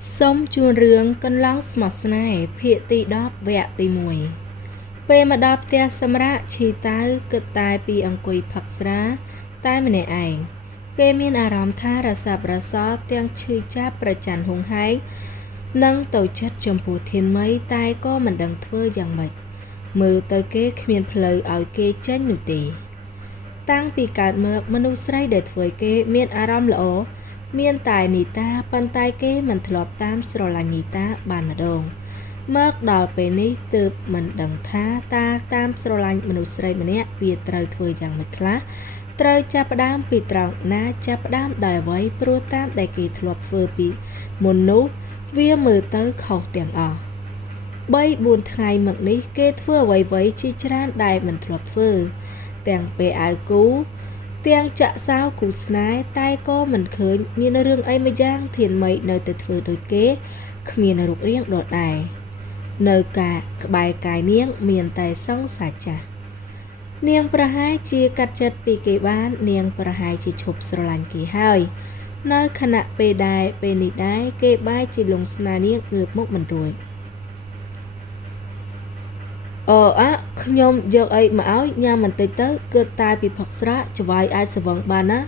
Sống chuồn rương cân lăng smart này phía tì đóp vẹt tì mùi. Pê mà đóp tia xâm rạ chi táo cực tài bì ăng quỳ phạc sra tai mình ảnh. Kê miên à rõm tha ra sạp ra xó tiếng chư cháp ra chàn hùng hái. Nâng tàu chất trong phù thiên mấy tai có mình đăng thơ dàng mạch. Mưu tờ kế miên phở áo kê chênh nụ tì. Tăng bì cạt mược manu sray để thổi kê miên à rõm lỗ. Miên tài nì ta pan tai kế mình thọp tam sro là nì ta bàn ở đồn. Mớc đỏ bề ní từ mình đằng tha ta tam sro là manu sray mình nè vì trời thổi dàng mạch khá. Trời chạp đám bị trọng ná chạp đám đòi với pro tam đại kỳ thọp vừa bị môn nú vía mờ tới khẩu tiền ở. Bây buồn ngày mực ní kê thưa với chi trán đại mình thọp vừa. Tiền bề ai cú tiếng chạ sao cú snái tai có mình khởi miên rương ấy mới giang thiền mây nơi từ thừa đôi kế miên rục riêng đột đài nơi cả bài cài niếng miền tài sông xả trà niêng pra hai chia cắt chất bị kế bán niêng pra hai chỉ chụp sờ lạnh kỳ hơi nơi khả bề đài bề nị đái kế bài chỉ lùng sna niêng ngược mốc mình rồi nhom giờ ấy mà áo nhà mình tới cơ tai bị phật sra cho vài ai sẽ vâng bàn á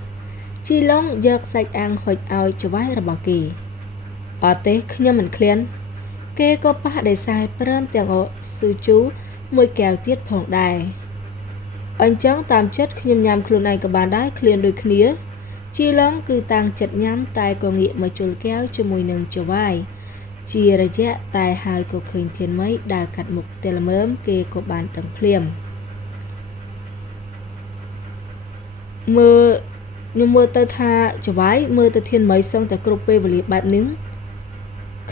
chi long giờ sạch ăn hồi ao cho vài ra bảo kỳ ở tế nhom mình khen kê có ba để sai pram tiếng ở sư chú môi kèo tiết phòng đài anh chẳng tam chất nhom nhằm khuôn này của bàn đái khen đôi khía chi long cứ tăng chật nhắm tai có nghĩa mà chôn kéo cho mùi nâng cho vài chia ra chẽ tài hai cuộc hình thiên mấy đà cắt mục tê là mớm kê của bạn tầng phliềm mưa nhưng mưa tơ tha cho vái mưa tơ thiên mấy xong tại cục bê và liệp bạp nín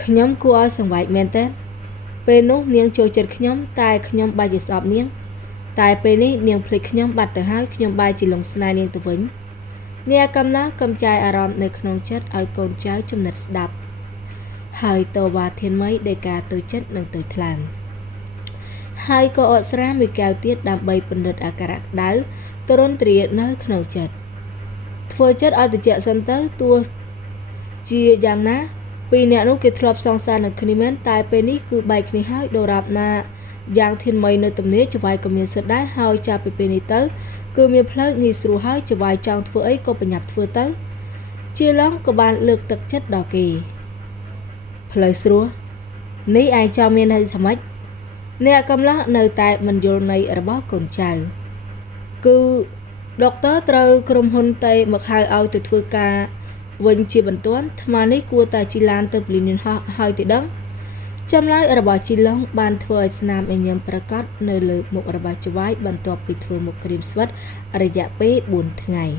nhóm của ai xong vải men tết bê nút niêng trôi chật nhóm tài nhóm ba chỉ sọp niêng tài bê ní niêng phịch nhóm bạt từ hai nhóm ba chỉ lồng snai niêng từ vĩnh nghe cầm lá cầm chai arom nơi khung chất ai con trái trong nét đạp hai tàu và thiên mấy để cả tôi chất nâng tôi làm hai cô ở xa mi cao tiết đam bay bình đợt à cả đá tôi đón triệt nơi khẩu chất phơi chất ở từ chợ sân tới tua chia giang ná vì nè nó kết hợp song san ở khnimen tai penny cứ bay khni hai đồ rạp na giang thiên mấy nơi tầm nế cho vài cầm miền sợi đá hai cha penny tới cứ miền phơi nghi sưu hai cho vài trong phơi ấy có bị nhập phơi tới chia lắm của bạn lược thực chất đỏ kỳ lời xưa ní ai cho miền hay thầm ếch nè cầm lá nơi tại mình vô này ở bó cồn chài cứ doctor trâu krum hôn tây mặc hai ao từ thưa ca vinh chia bẩn toán mà ní cua tài chi lan từ linh họ hai tỷ đắng chăm lái ở bờ chi long ban thưa nam anh em prakot nơi lự một ở bờ chivai ban tọp bị thưa một cream sweat ở dạ pé buồn ngày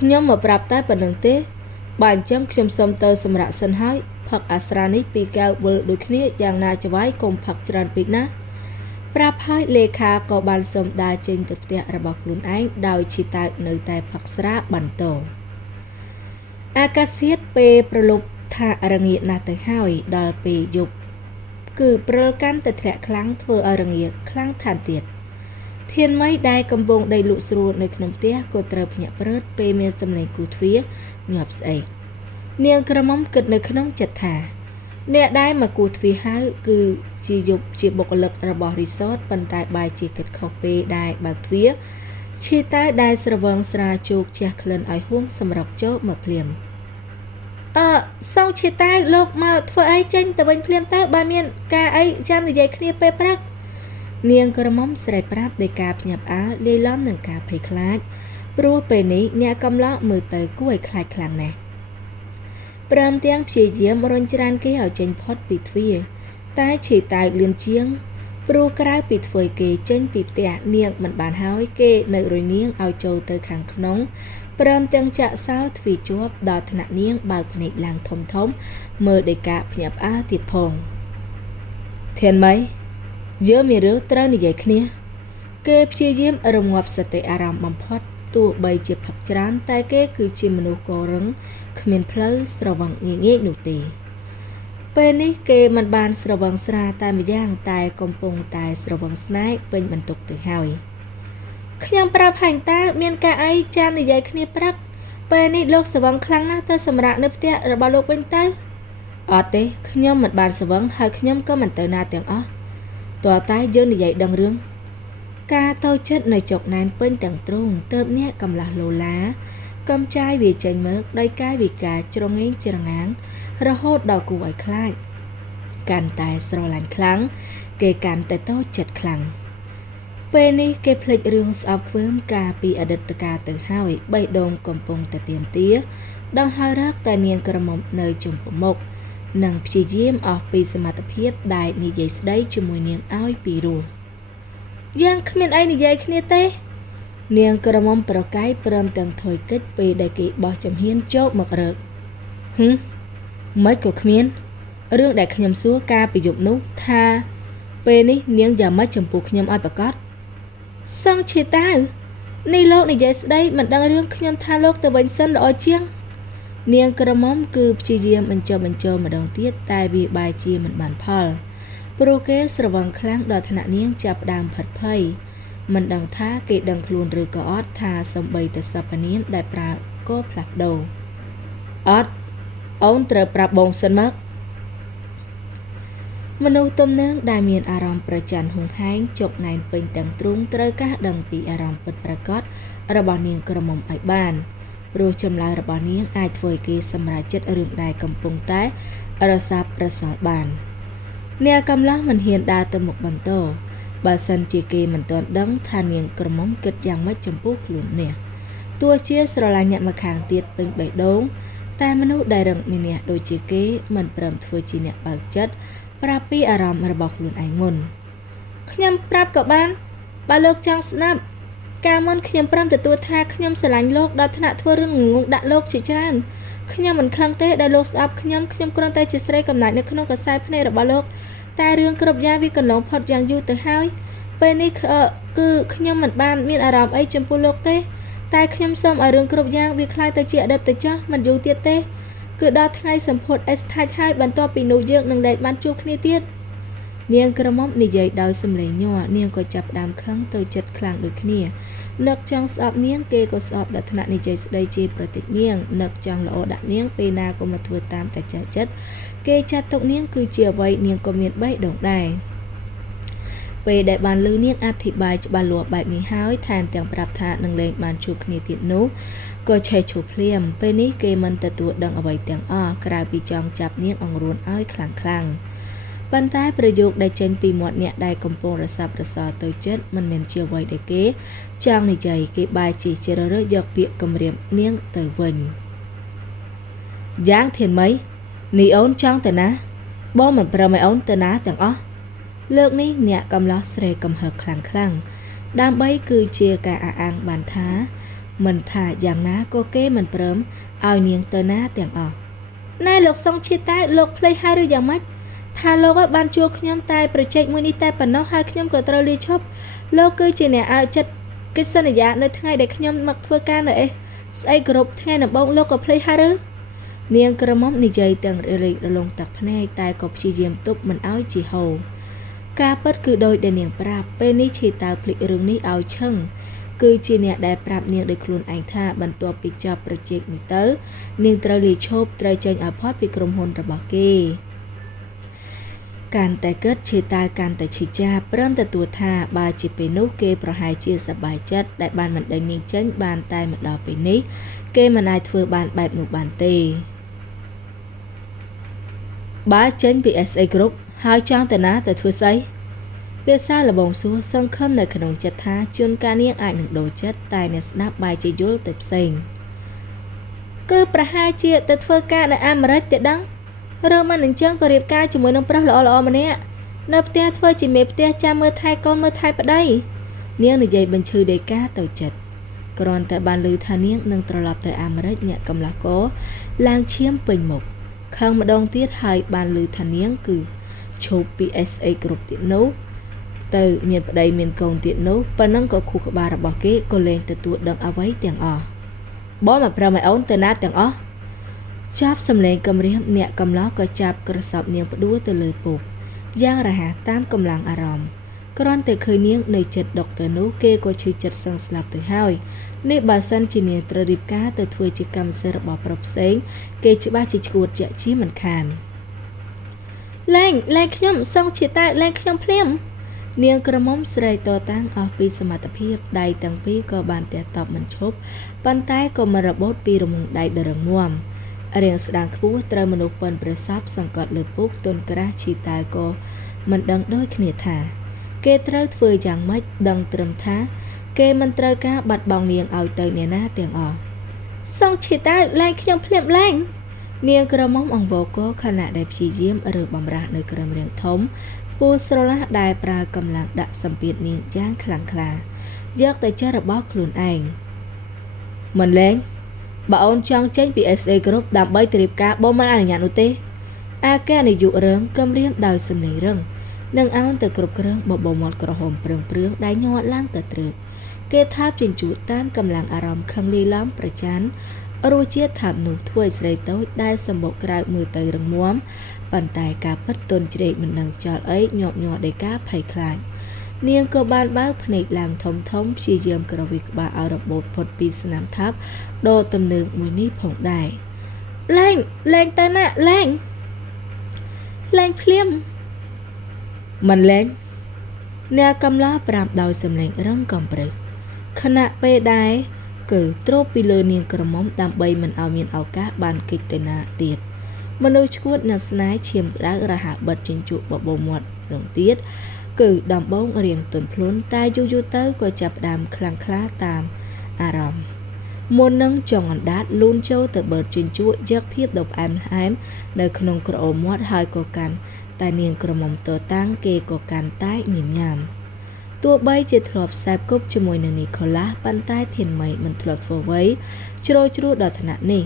nhóm mà prap tai bẩn tế bạn chấm chấm xôm tơ xâm rạ sân hói phật asrani pi cao vợ đôi khía giang na cho vái cùng phật tràn bị ná prap hai lê kha có bàn xôm đa trên thực tế ra bọc luôn ánh đào chi tại nơi tại phật sra bản tổ akasiet pe proluk tha arangit na tới hai đào pe dục cứ prolkan tới thẹ kháng thưa arangit kháng thản tiệt thiên mấy đai cầm bông đầy lụ sưu nơi nông tía cô trời nhẹ bớt pe miên xâm này cú thúy nhọp dậy niềng cơ mong cực nơi nông chật thả nè đai mà cú thúy hái cứ chỉ dục chỉ bộc lực ra bỏ resort bàn tại bài chỉ cực khẩu pe đai bạc thúy chi tai đai sờ vâng sra chụp chạc lần ai huống sầm rọc chốt mà phèm sau chi tai lộc mà thưa ai tranh từ bên phèm tai ba miên ca ấy chăm thì dây kia pe prak niềng cơ mong sài prap để cạp nhập á lê lắm nâng cạp phải khát pro pe ní nhà cầm lá mờ tới cuối khai khlang này pram tiếng chỉ diễm rôn tràn cái ở trên pot bị thuê tai chỉ tại liên chiếng pro cái bị thuê kê trên bị tẹt niềng mình bàn hái kê nơi rồi niềng ao trâu tới khang nóng pram tiếng chạ sao thủy chúa đào thằng niềng bao phần làng thông thống mờ để cạp nhập á thịt phồng thiên mấy giữa miền nước trao như vậy kia kê chia diễm ở đồng ngọc sạch tại aram bầm pot tụ bày chụp phật trán tai kế cứ chim mनु cổ rứng khmien phơi sờ vằng nhẹ nụ tì bên ní kê mặt bàn sờ vằng sra tai mì giang tai công pong tai sờ vằng snai bên bận tục từ hào khnyam prap hành ta miền ca ấy chan như vậy kia prak ពេលនេះលោកស្វឹងខ្លាំងណាស់ទៅសម្រាប់នៅផ្ទះរបស់លោកវិញទៅអត់ទេខ្ញុំមិនបានស្វឹងហើយខ្ញុំក៏មិនទៅណាទាំងអស់តើតែយើងនិយាយដឹងរឿងការតូចចិត្តនៅចុកណែនពេញទាំងទ្រូងទៅអ្នកកំឡះលូឡាកំចាយវាចេញមើលដោយកាយវិការជ្រងេងច្រងាងរហូតដល់គួរឲ្យខ្លាចកាន់តែស្រឡាញ់ខ្លាំងគេកាន់តែតូចចិត្តខ្លាំងពេលនេះគេភ្លេចរឿងស្អប់ខ្ពើមការពីអតីតកាលទៅហើយបេះដូងកំពុងតែទៀមទាដងហើយរកតែនាងក្រមុំនៅចំពោះមុខនិងព្យាយាមអស់ពីសមត្ថភាពដែលនិយាយស្ដីជាមួយនាងឲ្យពីរោះយ៉ាងគ្មានអីនិយាយគ្នាទេនាងក្រមុំប្រកែកព្រមទាំងថយកិច្ចពេលដែលគេបោះចំហៀនចូលមករកមិនក៏គ្មានរឿងដែលខ្ញុំសួរកាលពីយប់នោះថាពេលនេះនាងយ៉ាងម៉េចចំពោះខ្ញុំឲ្យប្រកាសសង្ឃជាតាវនេះលោកនិយាយស្ដីមិនដឹងរឿងខ្ញុំថាលោកទៅវិញសិនល្អជាងនាងក្រមុំគឺព្យាយាមបញ្ចុះបញ្ចូលម្ដងទៀតតែវាបែរជាមិនបានផលព្រោះគេស្រវឹងខ្លាំងដល់ថ្នាក់នាងចាប់ផ្ដើមផិតភ័យមិនដឹងថាគេដឹងខ្លួនឬក៏អត់ថាសំបីតែសព្វនាមដែលប្រើក៏ផ្លាស់ប្ដូរអត់អូនត្រូវប្រាប់បងសិនមកមនុស្សទំនើងដែលមានអារម្មណ៍ប្រច័ណ្ឌហួងហែងជោគណែនពេញទាំងទ្រូងត្រូវការដឹងពីអារម្មណ៍ពិតប្រាកដរបស់នាងក្រមុំឲ្យបានព្រោះចម្លើយរបស់នាងអាចធ្វើឲ្យគេសម្រេចចិត្តរឿងដែលកំពុងតែរសាប់រសល់បានអ្នកកំឡោះមិនហ៊ានដើរទៅមុខបន្តបើសិនជាគេមិនទាន់ដឹងថានាងក្រមុំគិតយ៉ាងម៉េចចំពោះខ្លួននេះទោះជាស្រឡាញ់អ្នកម្ខាងទៀតពេញបេះដូងតែមនុស្សដែលរឹងមានអ្នកដូចជាគេមិនព្រមធ្វើជាអ្នកបើកចិត្តប្រាប់ពីអារម្មណ៍របស់ខ្លួនឯងមុនខ្ញុំប្រាប់ក៏បានបើលោកចង់ស្ដាប់កាលមុនខ្ញុំព្រមទទួលថាខ្ញុំស្រឡាញ់លោកដល់ថ្នាក់ធ្វើរឿងងងដាក់លោកជាច្រើនខ្ញុំមិនខឹងទេដែលលោកស្អប់ខ្ញុំគ្រាន់តែជាស្រីកំណាចនៅក្នុងកសែភ្នែករបស់លោកតែរឿងគ្រប់យ៉ាងវាកន្លងផុតយ៉ាងយូរទៅហើយពេលនេះគឺខ្ញុំមិនបានមានអារម្មណ៍អីចំពោះលោកទេតែខ្ញុំសូមឲ្យរឿងគ្រប់យ៉ាងវាคล้ายទៅជាអតីតទៅចោះមិនយូរទៀតទេគឺដល់ថ្ងៃសម្ពោធអេសថាច់ហើយបន្ទាប់ពីនោះយើងនឹងលែងបានជួបគ្នាទៀតនាងក្រមុំនិយាយដោយសំឡេងញ័រនាងក៏ចាប់ផ្ដើមខឹងទៅចិត្តខ្លាំងដូចគ្នានឹកចង់ស្អប់នាងគេក៏ស្អប់ដល់ថ្នាក់និយាយស្ដីជាប្រតិនាងនឹកចង់ល្អដាក់នាងពេលណាក៏មកធ្វើតាមតែចិត្តគេចាត់ទុកនាងគឺជាអ្វីនាងក៏មានបេះដូងដែរពេលដែលបានឮនាងអធិប្បាយច្បាស់លាស់បែបនេះហើយថែមទាំងប្រាប់ថានឹងលែងបានជួបគ្នាទៀតនោះក៏ឆេះឈូភ្លាមពេលនេះគេមិនទទួលដឹងអ្វីទាំងអស់ក្រៅពីចង់ចាប់នាងអង្រួនឲ្យខ្លាំងប៉ុន្តែប្រយោគដែលចេញពីមាត់អ្នកដែលកំពុងរសាប់រសល់ទៅចិត្តមិនមែនជាអ្វីដែលគេចង់និយាយគេបែរជាជ្រើសរើសយកពាក្យគំរាមនាងទៅវិញយ៉ាងធានមីនេះអូនចង់ទៅណាបងមិនព្រមឲ្យអូនទៅណាទាំងអស់លើកនេះអ្នកកំឡោះស្រែកំហឹកខ្លាំងដើម្បីគឺជាការអះអាងបានថាមិនថាយ៉ាងណាក៏គេមិនព្រមឲ្យនាងទៅណាទាំងអស់ណែលោកសុងឈៀតតែលោកភ្លេចហើយឬយ៉ាងម៉េចថាលោកបានជួលខ្ញុំតែប្រជែកមួយនេះតែប៉ុណ្ណោះហើយខ្ញុំក៏ត្រូវលាឈប់លោកគឺជាអ្នកឲ្យចិត្តកិច្ចសន្យានៅថ្ងៃដែលខ្ញុំមកធ្វើការនៅស្អីគ្រប់ថ្ងៃដំបូងលោកក៏ភ្លេចហើយឬនាងក្រមុំនិយាយទាំងរលរលងទឹកភ្នែកតែក៏ព្យាយាមទប់មិនឲ្យជាហូរការពិតគឺដោយដែលនាងប្រាប់ពេលនេះឈីតាវភ្លេចរឿងនេះឲ្យឈឹងគឺជាអ្នកដែលប្រាប់នាងដោយខ្លួនឯងថាបន្ទាប់ពីចប់ប្រជែកនេះទៅនាងត្រូវលាឈប់ត្រូវចេញឲ្យផុតពីក្រុមហ៊ុនរបស់គេកាន់តែគិតឈីតាវកាន់តែឈឺចាប់ព្រមទទួលថាបើជាពេលនោះគេប្រហែលជាសប្បាយចិត្តដែលបានមិនដេញនាងចេញបានតែមកដល់ពេលនេះគេមិនអាចធ្វើបានបែបនោះបានទេបើចេញពី SA Group ហើយចង់ទៅណាទៅធ្វើស្អីវាសាលបងសួរសង្ឃឹមនៅក្នុងចិត្តថាជួនកាលនាងអាចនឹងដូរចិត្តតែអ្នកស្ដាប់បែរជាយល់ទៅផ្សេងគឺប្រហែលជាទៅធ្វើការនៅអាមេរិកទេដឹងឬមិនអញ្ចឹងក៏រៀបការជាមួយនឹងប្រុសល្អម្នាក់នៅផ្ទះធ្វើជាមេផ្ទះចាំមើលថែកូនមើលថែប្តីនាងនិយាយបញ្ឈឺដេកាទៅចិត្តគ្រាន់តែបានឮថានាងនឹងត្រឡប់ទៅអាមេរិកអ្នកកំឡះក៏ឡើងឈាមពេញមុខខឹងម្ដងទៀតហើយបានឮថានាងគឺឈប់ពី SA Group ទៀតនោះទៅមានប្តីមានកូនទៀតនោះប៉ុណ្ណឹងក៏ខួរក្បាលរបស់គេក៏លែងទទួលដឹងអ្វីទាំងអស់បងមកប្រើឲ្យអូនទៅណាទាំងអស់ចាប់សម្លេងកំរាមអ្នកកំឡោះក៏ចាប់ក្រសោបនាងផ្ដួលទៅលើពុកយ៉ាងរហ័សតាមកម្លាំងអារម្មណ៍ គ្រាន់តែឃើញនាងនៅចិត្តដុកទ័រនោះគេក៏ឈឺចិត្តសឹងស្លាប់ទៅហើយនេះបើសិនជានាងត្រូវរៀបការទៅធ្វើជាកម្មសិទ្ធិរបស់ប្រុសផ្សេងគេច្បាស់ជាឈួតជាក់ជាមិនខានលែងខ្ញុំសងជាតើលែងខ្ញុំភ្លាមនាងក្រមុំស្រែកតតាំងអស់ពីសមត្ថភាពដៃទាំងពីរក៏បានទះតបមិនឈប់ប៉ុន្តែក៏មិនរបូតពីរមុងដៃដ៏រឹងមាំរាងស្ដាងខ្ពស់ត្រូវមនុស្សប៉ុនប្រសពសង្កត់លើពុកទន់ក្រាស់ឈីតើក៏មិនដឹងដូចគ្នាថាគេត្រូវធ្វើយ៉ាងម៉េចដឹងត្រឹមថាគេមិនត្រូវការបាត់បង់នាងឲ្យទៅអ្នកណាទាំងអស់សងឈីតើលែងខ្ញុំភ្លាមលែងនាងក្រមុំអង្វរកខណៈដែលព្យាយាមឬបំរាស់នៅក្រឹមរាងធំពូស្រឡះដែលប្រើកម្លាំងដាក់សម្ពាធនាងយ៉ាងខ្លាំងក្លាយកតែចេះរបស់ខ្លួនឯងមិនលែងបើអូនចង់ចេញពី SA Group ដើម្បីទៅរៀបការបងមិនអនុញ្ញាតនោះទេអាកានាយករឿងគំរាមដោយសំឡេងរឹងនឹងអោនទៅគ្រប់គ្រឿងបបោមាត់ក្រហមព្រឿងដែលញាត់ឡើងទៅត្រឹកគេថាបជញ្ជូតតាមកម្លាំងអារម្មណ៍ខឹងលីឡំប្រច័ណ្ឌរសជាតិថាបនោះធ្វើឲ្យស្រីតូចដែលសម្បុកក្រៅមើលទៅរឹងមាំប៉ុន្តែការពិតទន់ជ្រែកមិនដឹងចោលអីញាប់ញ័រដោយការភ័យខ្លាចនាងក៏បានបើកភ្នែកឡើងធំព្យាយាមក្រវិក្បាលឲ្យរបូតផុតពីស្នាមថាប់ដ៏ទំនើបមួយនេះផងដែរលែងទៅណាលែងភ្លាមមិនលែងអ្នកកំឡោប្រាប់ដោយសំឡេងរឹងកំព្រឹសខណៈពេលដែរគឺទ្រពពីលើនាងក្រមុំដើម្បីមិនឲ្យមានឱកាសបានគេចទៅណាទៀតមនុស្សឈួតនៅស្នេហ៍ឈាមក្តៅរហ័សបិទជញ្ជក់បបោមាត់រងទៀតគឺដំបងរៀងទន់ភ្លន់តែយូរទៅក៏ចាប់ផ្ដើមខ្លាំងក្លាតាមអារម្មណ៍មុននឹងចង់អណ្ដាតលូនចូលទៅបឺតជញ្ជក់យកភាពដ៏ផ្អែមល្ហែមនៅក្នុងក្រអូបមាត់ហើយក៏កាន់តែនាងក្រមុំតតាំងគេក៏កាន់តែញញ៉ាំទោះបីជាធ្លាប់ខ្សែគប់ជាមួយនឹងនីកូឡាប៉ុន្តែធានមីមិនធ្លាប់ធ្វើអ្វីជ្រោយជ្រួដល់ថ្នាក់នេះ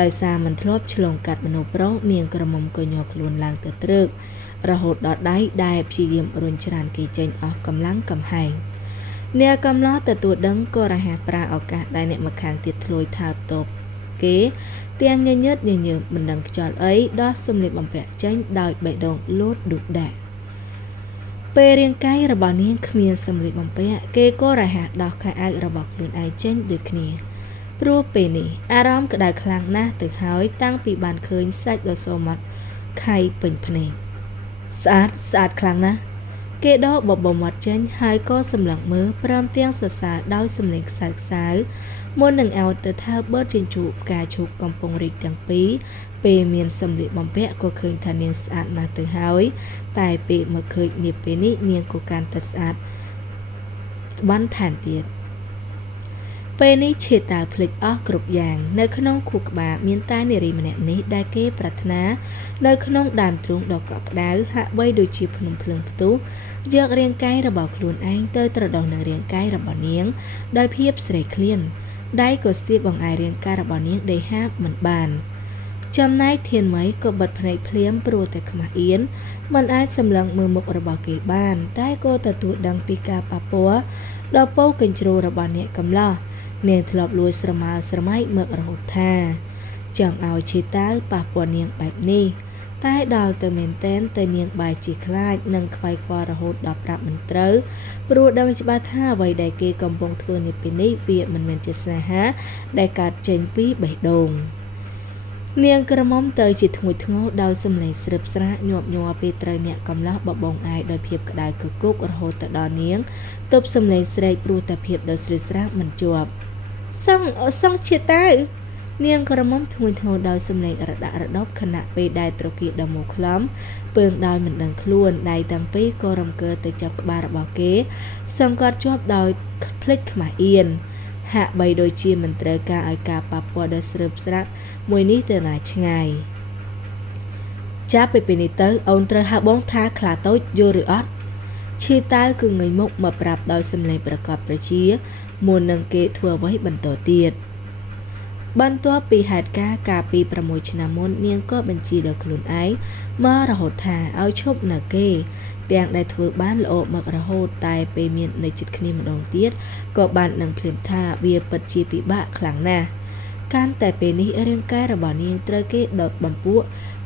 ដោយសារមិនធ្លាប់ឆ្លងកាត់មនុស្សប្រុសនាងក្រមុំក៏ញ័រខ្លួនឡើងទៅត្រឹករហូតដល់ដៃដែលព្យាយាមរុញច្រានគេចេញអស់កម្លាំងកំហែងអ្នកកំឡោះទទួលដឹងក៏រហ័សប្រើឱកាសដែលអ្នកម្ខាងទៀតធ្លួយថើបតបគេទាំងញញើតញញើមមិនដឹងខ្យល់អីដោះសម្លៀកបំពាក់ចេញដោយបេះដូងលោតឌុកដាពេលរាងកាយរបស់នាងគ្មានសម្លៀកបំពាក់គេក៏រហ័សដោះខោអាវរបស់ខ្លួនឯងចេញដូចគ្នាព្រោះពេលនេះអារម្មណ៍ក្តៅខ្លាំងណាស់ទៅហើយតាំងពីបានឃើញសាច់ដ៏សមាត់ខៃពេញភ្នែកស្អាតខ្លាំងណាស់គេដកបបោមាត់ចេញហើយក៏សម្លឹងមើលព្រមទាំងសរសើរដោយសំឡេងខ្សៅមុននឹងឲ្យទៅថាបឺតជញ្ជក់ផ្កាឈូកកំពុងរីកទាំងពីរពេលមានសម្លៀកបំពាក់ក៏ឃើញថានាងស្អាតណាស់ទៅហើយតែពេលមកឃើញនាពេលនេះនាងក៏កាន់តែស្អាតបានថែមទៀតពេលនេះឈេតើភ្លេចអស់គ្រប់យ៉ាងនៅក្នុងខួរក្បាលមានតែនារីម្នាក់នេះដែលគេប្រាថ្នានៅក្នុងដើមទ្រូងដ៏កក់ក្ដៅហាក់បីដូចជាភ្នំភ្លើងផ្ទុះយករាងកាយរបស់ខ្លួនឯងទៅត្រដោះនៅរាងកាយរបស់នាងដោយភាពស្រេកឃ្លានដៃក៏ស្ទាបបង្អែរាងកាយរបស់នាងដេកហាបមិនបានចំណែកធានមីក៏បិទភ្នែកភ្លាមព្រោះតែខ្មាស់អៀនមិនអាចសម្លឹងមើលមុខរបស់គេបានតែក៏ទទួលដឹងពីការប៉ះពាល់ដ៏ពោកញ្ជ្រោរបស់អ្នកកំឡោះនាងធ្លាប់លួចស្រមើស្រមៃមករហូតថាចង់ឲ្យឈីតើប៉ះពាល់នាងបែបនេះតែដល់ទៅមែនតែនទៅនាងបែរជាខ្លាចនិងខ្វាយខ្វល់រហូតដល់ប្រាប់មិនត្រូវព្រោះដឹងច្បាស់ថាអ្វីដែលគេកំពុងធ្វើនេះពេលនេះវាមិនមែនជាស្នេហាដែលកើតចេញពីបេះដូងនាងក្រមុំទៅជាធ្ងួយធ្ងរដោយសំឡេងស្រើបស្រាកញាប់ញ័រពេលត្រូវអ្នកកំឡោះបបងអាយដោយភាពក្តៅកគុករហូតទៅដល់នាងទប់សំឡេងស្រែកព្រោះតែភាពដ៏ស្រើបស្រាកមិនជាប់សងជាតើនាងក្រមុំធ្ងួយធ្ងរដោយសំឡេងរដាក់រដប់ខណៈពេលដែលត្រគាកដ៏មកខ្លំពើងដោយមិនដឹងខ្លួនដៃទាំងពីរក៏រំកើទៅចាប់ក្បាលរបស់គេសង្កត់ជាប់ដោយភ្លេចខ្មាស់អៀនហាក់បីដូចជាមិនត្រូវការឲ្យការប៉ះពាល់ដ៏ស្រើបស្រាកមួយនេះទៅណាឆ្ងាយចាប់ពីពេលនេះទៅអូនត្រូវហៅបងថាខ្លាតូចយល់ឬអត់ឈីតើគឺងើយមុខមកប្រាប់ដោយសំឡេងប្រកបប្រជាមុននឹងគេធ្វើអ្វីបន្តទៀតបន្ទាប់ពីហេតុការណ៍កាលពី6ឆ្នាំមុននាងក៏បញ្ជាដល់ខ្លួនឯងមករហូតថាឲ្យឈប់នៅគេទាំងដែលធ្វើបានល្អមករហូតតែពេលមាននៅចិត្តគ្នាម្ដងទៀតក៏បាននឹងភ្លាមថាវាពិតជាពិបាកខ្លាំងណាស់ កាន់តែពេលនេះរាងកាយរបស់នាងត្រូវគេដុតបំពួក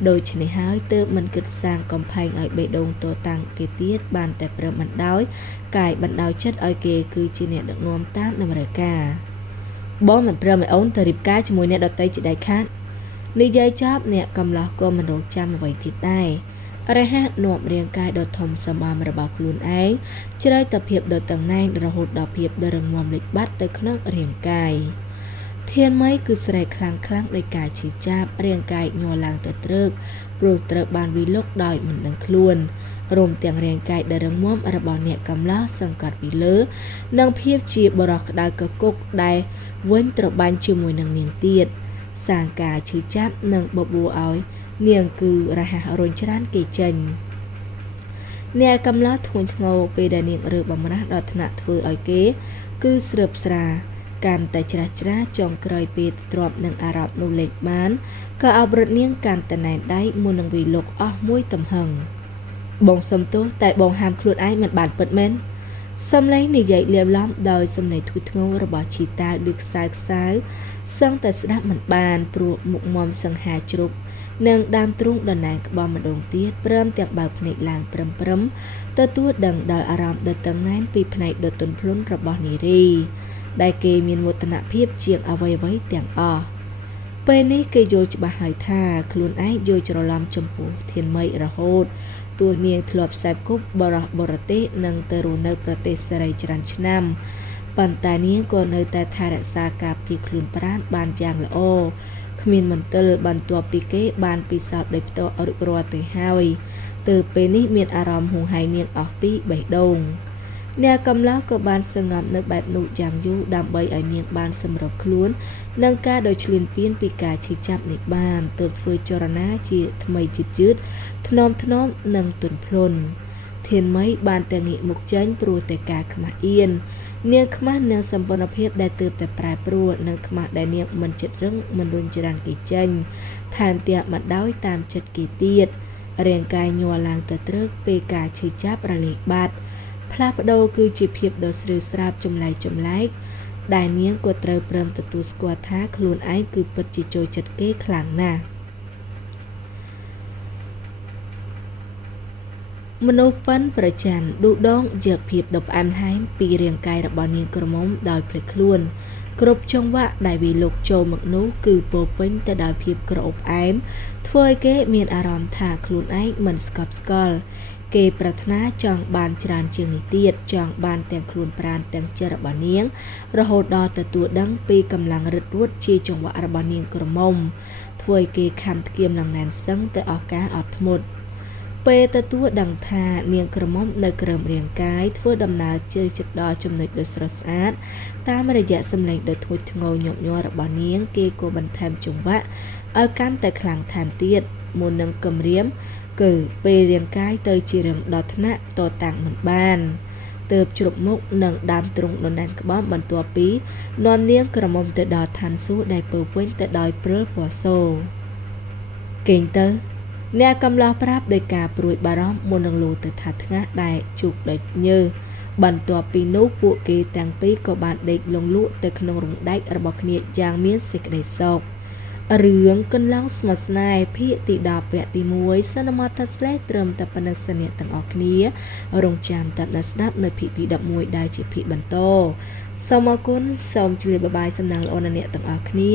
ដូច្នេះហើយទើបមិនគិតសាងកំផែងឲ្យបេះដូងតតាំងគេទៀតបានតែព្រមបណ្ដោយកាយបណ្ដោយចិត្តឲ្យគេគឺជាអ្នកដឹកនាំតាមតម្រូវការបងមិនព្រមឲ្យអូនទៅរៀបការជាមួយអ្នកដតីជាដាច់ខាតនិយាយចប់អ្នកកំឡោះក៏មិនរងចាំអ្វីទៀតដែររហ័សនាំរាងកាយដ៏ធំសម្បើមរបស់ខ្លួនឯងជ្រៅទៅភាពដ៏តឹងណែនរហូតដល់ភាពដ៏រឹងមាំលិចបាត់ទៅក្នុងរាងកាយធានមីគឺស្រែកខ្លាំងៗដោយការឈឺចាប់រាងកាយញ័រឡើងទៅត្រឹកព្រោះត្រូវបានវិលុកដោយមិនដឹងខ្លួនរួមទាំងរាងកាយដ៏រឹងមាំរបស់អ្នកកំឡោះសង្កត់ពីលើនិងភាពជាបរោះក្តៅកគុកដែលវិញត្របាញ់ជាមួយនឹងនាងទៀតសាងការឈឺចាប់និងបបួលឲ្យនាងគឺរហ័សរុញច្រានគេចេញអ្នកកំឡោះធ្ងន់ធ្ងរពេលដែលនាងរើបំរាស់ដល់ថ្នាក់ធ្វើឲ្យគេគឺស្រើបស្រាកាន់តែច្រាស់ច្រាចុងក្រោយពេលទ្រាំនឹងអារម្មណ៍នោះលេចបានក៏អបរត់នាងកាន់តែណែនដៃមុននឹងវិលុកអស់មួយទំហឹងបងសុំទោសតែបងហាមខ្លួនឯងមិនបានពិតមែនសំឡេងនិយាយលាបឡំដោយសំឡេងធ្ងន់ធ្ងររបស់ឈីតាឌឺខ្សៅសឹងតែស្ដាប់មិនបានព្រោះមុខមមសង្ហាជ្រុកនិងដើមទ្រូងដណ្ដែងក្បោះម្ដងទៀតព្រមទាំងបើកភ្នែកឡើងព្រឹមទទួលដឹងដល់អារម្មណ៍ដ៏តឹងណែនពីផ្នែកដ៏ទន់ភ្លន់របស់នារីដែលគេមានមោទនភាពជាងអ្វីៗទាំងអស់ពេលនេះគេយល់ច្បាស់ហើយថាខ្លួនឯងយល់ច្រឡំចំពោះធានមីរហូតទោះនាងធ្លាប់ខ្សែគប់បរទេសនិងទៅរស់នៅប្រទេសសេរីច្រើនឆ្នាំប៉ុន្តែនាងក៏នៅតែថែរក្សាការពារខ្លួនប្រាណបានយ៉ាងល្អគ្មានមន្ទិលបន្ទាប់ពីគេបានពិសោធន៍ដោយផ្ទាល់រួចរាល់ទៅហើយទើបពេលនេះមានអារម្មណ៍ហួងហែងនាងអស់ពីបេះដូងអ្នកកំឡោះក៏បានសង្ងំនៅបែបនោះយ៉ាងយូរដើម្បីឲ្យនាងបានសម្របខ្លួននឹងការដោយឈ្លានពានពីការឈឺចាប់នេះបានទើបធ្វើចរណាជាថ្មីយឺតថ្នមនិងទន់ភ្លន់ធានមីបានតែងាកមុខចេញព្រោះតែការខ្មាស់អៀននាងខ្មាស់នឹងសម្ព័ន្ធភាពដែលទើបតែប្រែប្រួលនិងខ្មាស់ដែលនាងមិនចិត្តរឹងមិនរុញច្រានគេចេញថែមទាំងមិនដោយតាមចិត្តគេទៀតរាងកាយញ័រឡើងទៅត្រឹកពេលការឈឺចាប់រលាយបាត់ផ្លាស់ប្ដូរគឺជាភាពដ៏ស្រើស្រាបចម្លែកដែលនាងក៏ត្រូវព្រមទទួលស្គាល់ថាខ្លួនឯងគឺពិតជាចូលចិត្តគេខ្លាំងណាស់មនុស្សប៉ិនប្រច័ណ្ឌឌូដងយកភាពដ៏ផ្អែមល្ហែមពីរាងកាយរបស់នាងក្រមុំដោយភ្លេចខ្លួនគ្រប់ចង្វាក់ដែលវាលោកចូលមកនោះគឺពោពេញទៅដោយភាពក្រអូបផ្អែមធ្វើឲ្យគេមានអារម្មណ៍ថាខ្លួនឯងមិនស្កប់ស្កល់គេប្រាថ្នាចង់បានច្រើនជាងនេះទៀតចង់បានទាំងខ្លួនប្រាណទាំងចិត្តរបស់នាងរហូតដល់ទទួលដឹងពីកម្លាំងរឹតរួតជាចង្វាក់របស់នាងក្រមុំធ្វើឲ្យគេខំធ្គាមនឹងណែនសឹងទៅអស់ការអត់ធ្មត់ពេលទទួលដឹងថានាងក្រមុំនៅក្រោមរាងកាយធ្វើដំណើរជិតដល់ចំណុចដ៏ស្រស់ស្អាតតាមរយៈសម្លេងដ៏ធ្ងន់ធ្ងរញាប់ញ័ររបស់នាងគេក៏បន្ថែមចង្វាក់ឲ្យកាន់តែខ្លាំងថែមទៀតមុននឹងគំរាមគឺពេលរាងកាយទៅជារឿងដល់ថ្នាក់តតាំងមិនបានទើបជ្រប់មុខនិងដើមទ្រូងដណ្ដែនក្បោះបន្ទាប់ពីនាំនាងក្រមុំទៅដល់ឋានសួគ៌ដែលពោរពេញទៅដោយព្រិលពណ៌សូរគេងទៅអ្នកកំឡោះប្រាប់ដោយការព្រួយបារម្ភមុននឹងលោទៅថាថ្ងាសដែលជុកដូចញើសបន្ទាប់ពីនោះពួកគេទាំងពីរក៏បានដេកលងលក់ទៅក្នុងរោងដែករបស់គ្នាយ៉ាងមានសេចក្តីសុខរឿងកន្លងស្មុគស្នេហ៍ភាគទី10វគ្គទី1សន្មតថាស្លេះត្រឹមតែប៉ុណ្ណឹងសិនអ្នកទាំងអស់គ្នារងចាំតាមដានស្ដាប់នៅភាគទី11ដែលជាភាគបន្តសូមអរគុណសូមជម្រាបបាយសំណាងល្អដល់អ្នកទាំងអស់គ្នា